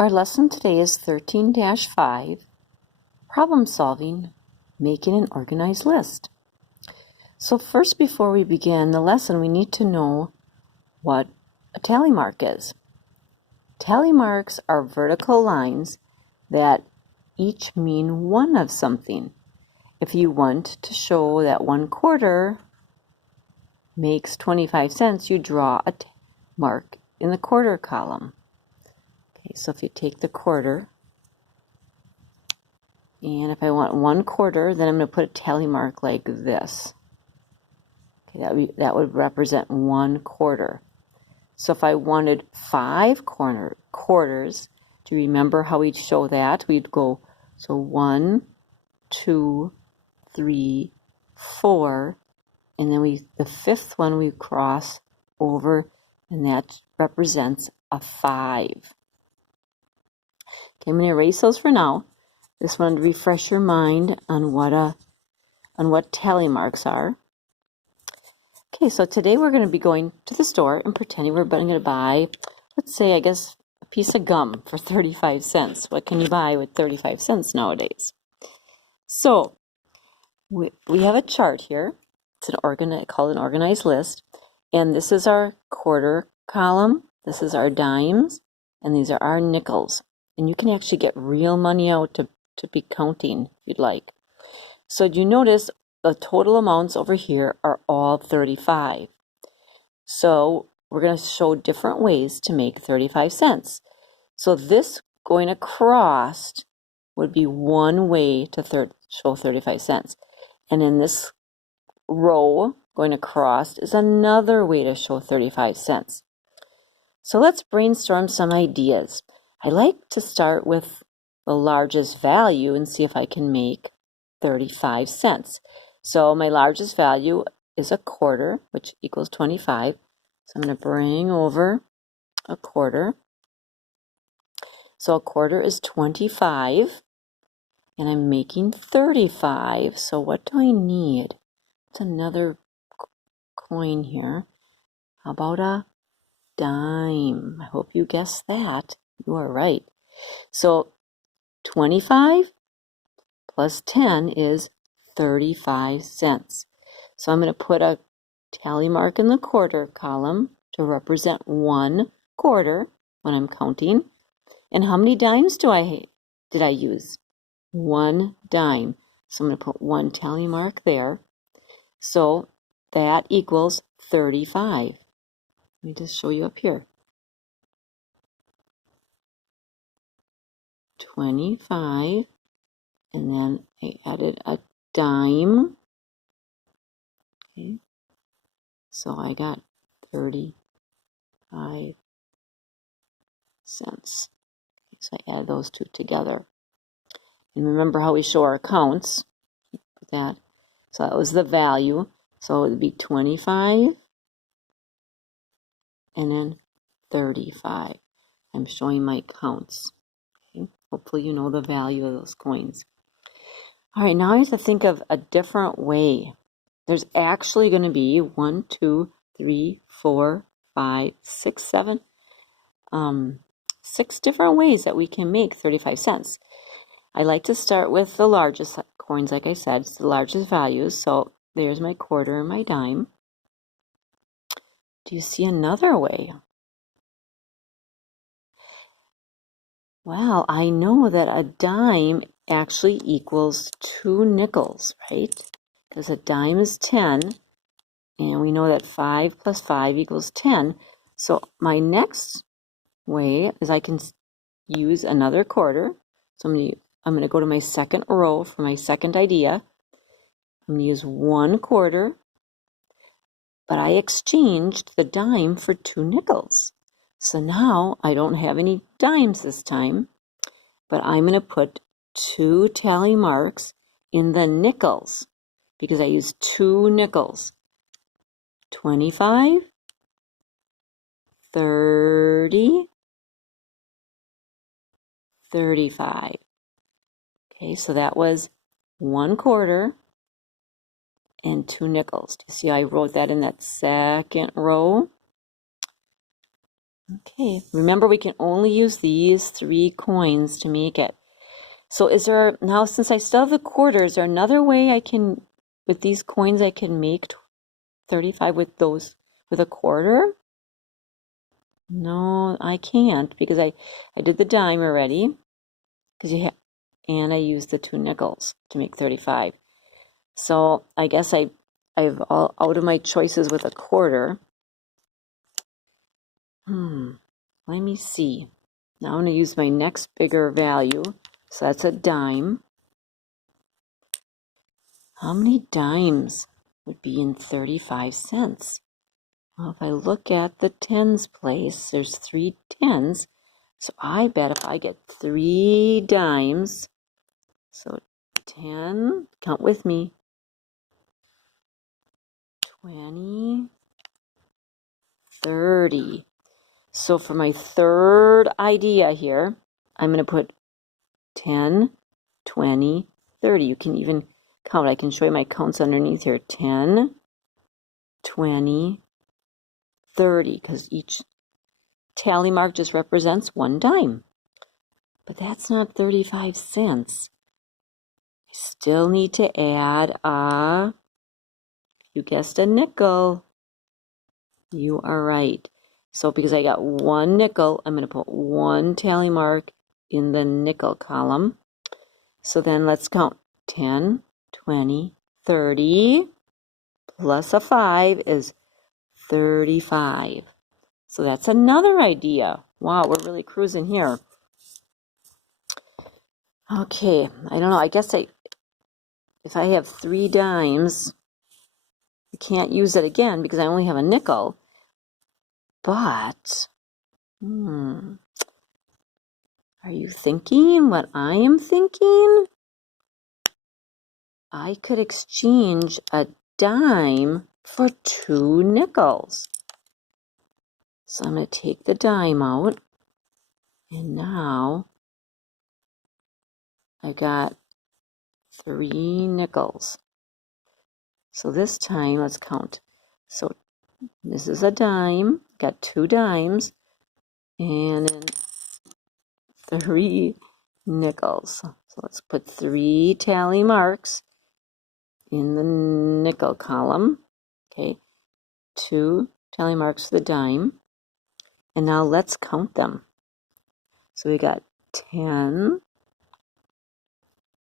Our lesson today is 13-5, Problem Solving, Making an Organized List. So first, before we begin the lesson, we need to know what a tally mark is. Tally marks are vertical lines that each mean one of something. If you want to show that 1/4 makes 25 cents, you draw a mark in the quarter column. Okay, so if you take the quarter, and if I want 1/4, then I'm going to put a tally mark like this. Okay, that would represent 1/4. So if I wanted 5 quarters, do you remember how we'd show that? We'd go, so 1, 2, 3, 4, and then the fifth one we cross over, and that represents a 5. Okay, I'm going to erase those for now. Just wanted to refresh your mind on what tally marks are. Okay, so today we're going to be going to the store and pretending we're going to buy, let's say, a piece of gum for 35 cents. What can you buy with 35 cents nowadays? So we have a chart here. It's called an organized list, and this is our quarter column. This is our dimes, and these are our nickels. And you can actually get real money out to be counting if you'd like. So do you notice the total amounts over here are all 35? So we're going to show different ways to make 35 cents. So this going across would be one way to show 35 cents. And in this row going across is another way to show 35 cents. So let's brainstorm some ideas. I like to start with the largest value and see if I can make 35 cents. So my largest value is a quarter, which equals 25. So I'm going to bring over a quarter. So a quarter is 25, and I'm making 35. So what do I need? It's another coin here. How about a dime? I hope you guessed that. You are right. So 25 plus 10 is 35 cents. So I'm going to put a tally mark in the quarter column to represent 1/4 when I'm counting. And how many dimes did I use? 1 dime. So I'm going to put 1 tally mark there. So that equals 35. Let me just show you up here. 25, and then I added a dime. Okay, so I got 35 cents. Okay, so I add those two together. And remember how we show our counts. Put that. So that was the value. So it would be 25 and then 35. I'm showing my counts. Okay, hopefully you know the value of those coins. All right, now I have to think of a different way. There's actually going to be 1, 2, 3, 4, 5, 6, 7, 6 different ways that we can make 35 cents. I like to start with the largest coins, like I said, it's the largest values. So there's my quarter and my dime. Do you see another way? Well, I know that a dime actually equals 2 nickels, right? Because a dime is 10, and we know that 5 plus 5 equals 10. So my next way is I can use another quarter. So I'm going to go to my second row for my second idea. I'm going to use 1/4, but I exchanged the dime for 2 nickels. So now I don't have any dimes this time, but I'm going to put 2 tally marks in the nickels because I used 2 nickels. 25, 30, 35. Okay, so that was 1/4 and 2 nickels. Do you see I wrote that in that second row? Okay, remember we can only use these 3 coins to make it. So is there, now since I still have the quarter, is there another way I can, with these coins, I can make 35 with those, with a quarter? No, I can't because I did the dime already. Because you have, and I used the 2 nickels to make 35. So I guess I've all out of my choices with a quarter. Let me see. Now I'm going to use my next bigger value. So that's a dime. How many dimes would be in 35 cents? Well, if I look at the tens place, there's 3 tens. So I bet if I get 3 dimes, so 10, count with me, 20, 30. So for my third idea here, I'm going to put 10, 20, 30. You can even count. I can show you my counts underneath here. 10, 20, 30, because each tally mark just represents 1 dime. But that's not 35 cents. I still need to add you guessed a nickel. You are right. So because I got 1 nickel, I'm going to put 1 tally mark in the nickel column. So then let's count. 10, 20, 30, plus a 5 is 35. So that's another idea. Wow, we're really cruising here. Okay, I don't know. I guess if I have 3 dimes, I can't use it again because I only have a nickel. But, are you thinking what I am thinking? I could exchange a dime for 2 nickels. So I'm going to take the dime out. And now I got 3 nickels. So this time, let's count. So this is a dime, got 2 dimes, and then 3 nickels. So let's put 3 tally marks in the nickel column. Okay, 2 tally marks for the dime. And now let's count them. So we got 10,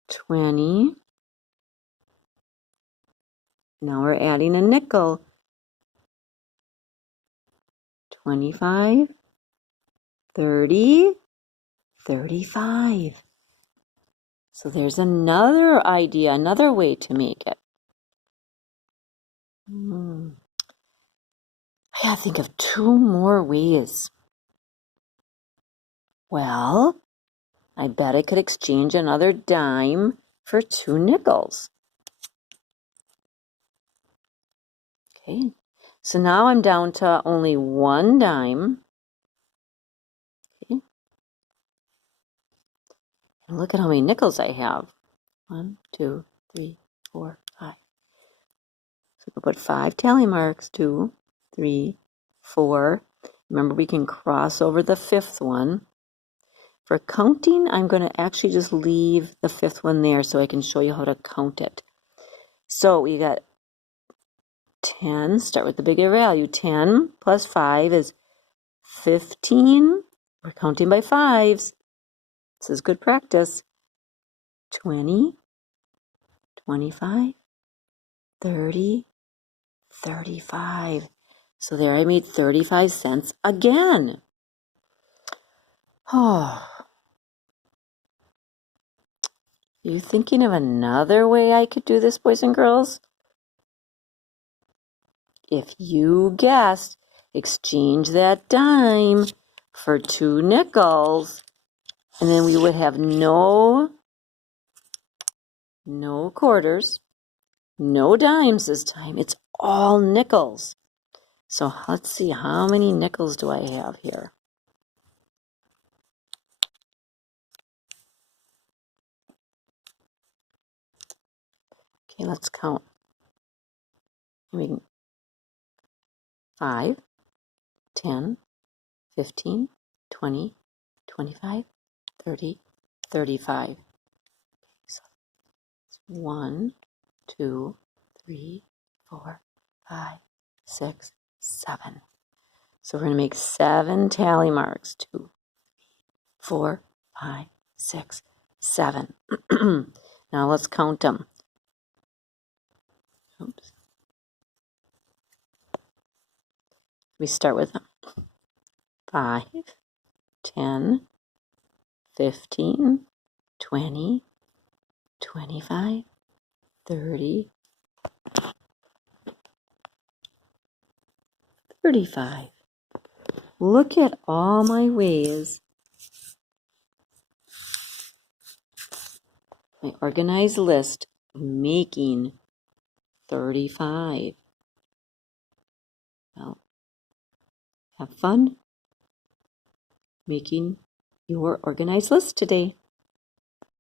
20. Now we're adding a nickel. 25, 30, 35. So there's another idea, another way to make it. I gotta think of 2 more ways. Well, I bet I could exchange another dime for 2 nickels. Okay, so now I'm down to only 1 dime. Okay. And look at how many nickels I have. 1, 2, 3, 4, 5. So we'll put 5 tally marks. 2, 3, 4. Remember, we can cross over the 5th one. For counting, I'm going to actually just leave the 5th one there so I can show you how to count it. So we got 10, start with the bigger value. 10 plus 5 is 15. We're counting by 5s. This is good practice. 20, 25, 30, 35. So there I made 35 cents again. Oh. Are you thinking of another way I could do this, boys and girls? If you guessed, exchange that dime for 2 nickels, and then we would have no quarters, no dimes this time. It's all nickels. So let's see, how many nickels do I have here? Okay, let's count. 5, 10, 15, 20, 25, 30, 35. So 1, 2, 3, 4, 5, 6, 7. So we're going to make 7 tally marks. 2, 4, 5, 6, 7. Now let's count them. Oops. We start with 5, 10, 15, 20, 25, 30, 35. Look at all my ways. My organized list making 35. Well, have fun making your organized list today.